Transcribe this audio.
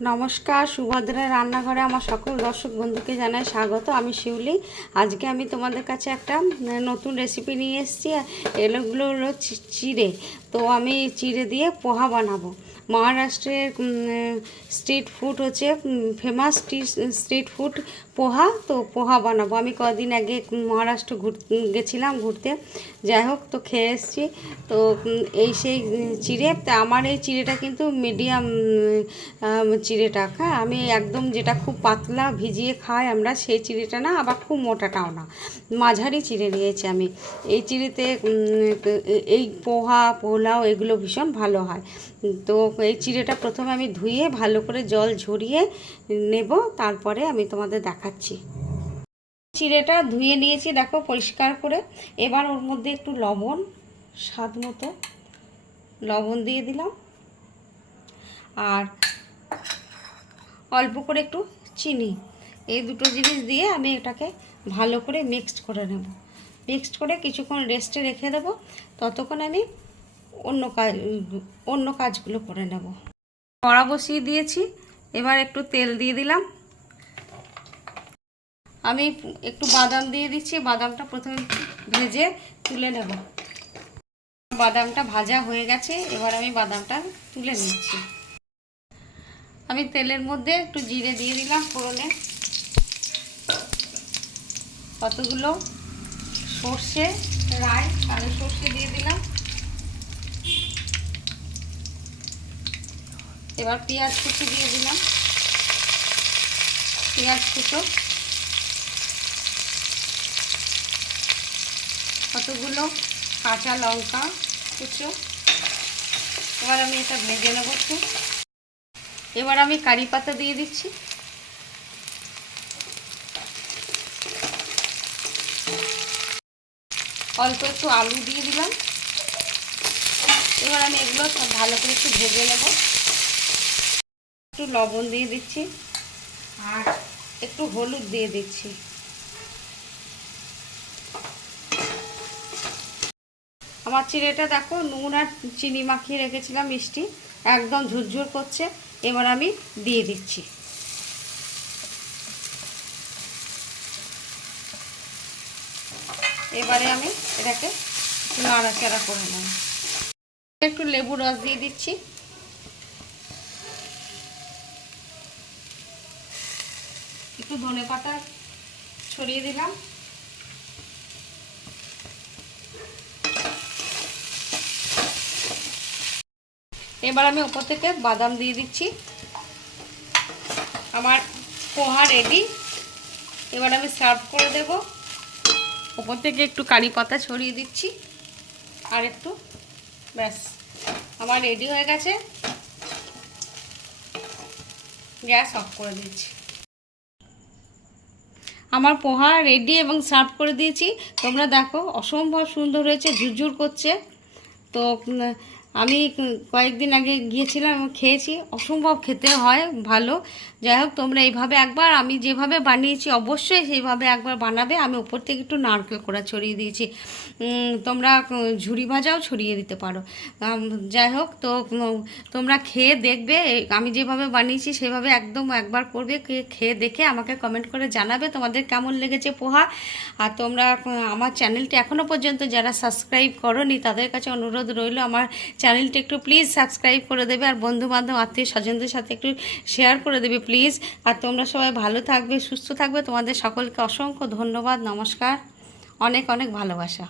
নমস্কার, সুভদ্রা রান্নাঘরে আমার সকল দর্শক বন্ধুকে জানাই স্বাগত। আমি শিউলি। আজকে আমি তোমাদের কাছে একটা নতুন রেসিপি নিয়ে এসেছি এলোগুলো হলো চিড়ে। তো আমি চিড়ে দিয়ে পোহা বানাবো। মহারাষ্ট্রের স্ট্রিট ফুড হচ্ছে ফেমাস স্ট্রিট ফুড পোহা। তো পোহা বানাবো। আমি কদিন আগে মহারাষ্ট্র ঘুর, গেছিলাম ঘুরতে। যাই হোক, তো খেয়ে এসেছি। তো এই সেই চিড়ে, তা আমার এই চিড়েটা কিন্তু মিডিয়াম চিড়েটা। হ্যাঁ আমি একদম যেটা খুব পাতলা ভিজিয়ে খাই আমরা, সেই চিড়েটা না, আবার খুব মোটাটাও না। মাঝারি চিড়ে নিয়েছি আমি। এই চিড়েতে এই পোহা, পোলাও, এগুলো ভীষণ ভালো হয়। তো এই চিড়েটা প্রথমে আমি ধুয়ে ভালো করে জল ঝরিয়ে নেব, তারপরে আমি তোমাদের দেখাচ্ছি। চিড়েটা ধুয়ে নিয়েছি, দেখো পরিষ্কার করে। এবার ওর মধ্যে একটু লবণ, স্বাদ মতো লবণ দিয়ে দিলাম। আর অল্প করে একটু চিনি, এই দুটো জিনিস দিয়ে আমি এটাকে ভালো করে মিক্সড করে নেব। মিক্সড করে কিছুক্ষণ রেস্টে রেখে দেবো। ততক্ষণ আমি অন্য কাজ অন্য কাজগুলো করে নেব। কড়া বসিয়ে দিয়েছি এবার একটু তেল দিয়ে দিলাম। আমি একটু বাদাম দিয়ে দিচ্ছি বাদামটা প্রথমে ভেজে তুলে নেব। বাদামটা ভাজা হয়ে গেছে এবার আমি বাদামটা তুলে নিচ্ছি। আমি তেলের মধ্যে একটু জিরে দিয়ে দিলাম ফোড়নে। কতগুলো সর্ষে রাই কালো সর্ষে দিয়ে দিলাম। এবার পেঁয়াজ কুচি দিয়ে দিলাম। পেঁয়াজ কুচো। কতগুলো কাঁচা লঙ্কা কুচো। এবার আমি এটা ভেজে নেব একটু। এবার আমি কারি পাতা দিয়ে দিচ্ছি। অল্প একটু আলু দিয়ে দিলাম। এবার আমি এগুলো সব ভালো করে একটু ভেজে নেব। একটু লবণ দিয়ে দিচ্ছি। আর একটু হলুদ দিয়ে দিচ্ছি। আমার চিড়েটা দেখো, নুন আর চিনি মাখিয়ে রেখেছিলাম মিষ্টি। একদম ঝুরঝুর করছে। এবার আমি দিয়ে দিচ্ছি। এবারে আমি এটাকে নাড়াচাড়া করে নেব। একটু লেবু রস দিয়ে দিচ্ছি। একটু ধনে পাতা ছড়িয়ে দিলাম। এবার আমি ওপর থেকে বাদাম দিয়ে দিচ্ছি। আমার পোহা রেডি এবার আমি সার্ভ করে দেব। ওপর থেকে একটু কারি পাতা ছড়িয়ে দিচ্ছি। আর একটু ব্যাস, আমার রেডি হয়ে গেছে। গ্যাস অফ করে দিচ্ছি। আমার পোহা রেডি এবং সার্ভ করে দিয়েছি। তোমরা দেখো, অসম্ভব সুন্দর হয়েছে, ঝুরঝুর করছে। তো আমি কয়েকদিন আগে গিয়েছিলাম, খেয়েছি। অসম্ভব খেতে হয়, ভালো। যাই হোক, তোমরা এইভাবে একবার, আমি যেভাবে বানিয়েছি, অবশ্যই সেইভাবে একবার বানাবে। আমি ওপর থেকে একটু নারকেল কোড়া ছড়িয়ে দিয়েছি। তোমরা ঝুড়ি ভাজাও ছড়িয়ে দিতে পারো। যাই হোক, তো তোমরা খেয়ে দেখবে। আমি যেভাবে বানিয়েছি, সেভাবে একদম একবার করবে। খেয়ে দেখে আমাকে কমেন্ট করে জানাবে তোমাদের কেমন লেগেছে পোহা। আর তোমরা আমার চ্যানেলটি এখনও পর্যন্ত যারা সাবস্ক্রাইব করনি, তাদের কাছে অনুরোধ রইল, আমার চ্যানেলটি একটু প্লিজ সাবস্ক্রাইব করে দেবে আর বন্ধুবান্ধব, আত্মীয় স্বজনদের সাথে একটু শেয়ার করে দেবে প্লিজ আর তোমরা সবাই ভালো থাকবে, সুস্থ থাকবে। তোমাদের সকলকে অসংখ্য ধন্যবাদ, নমস্কার। অনেক অনেক ভালোবাসা।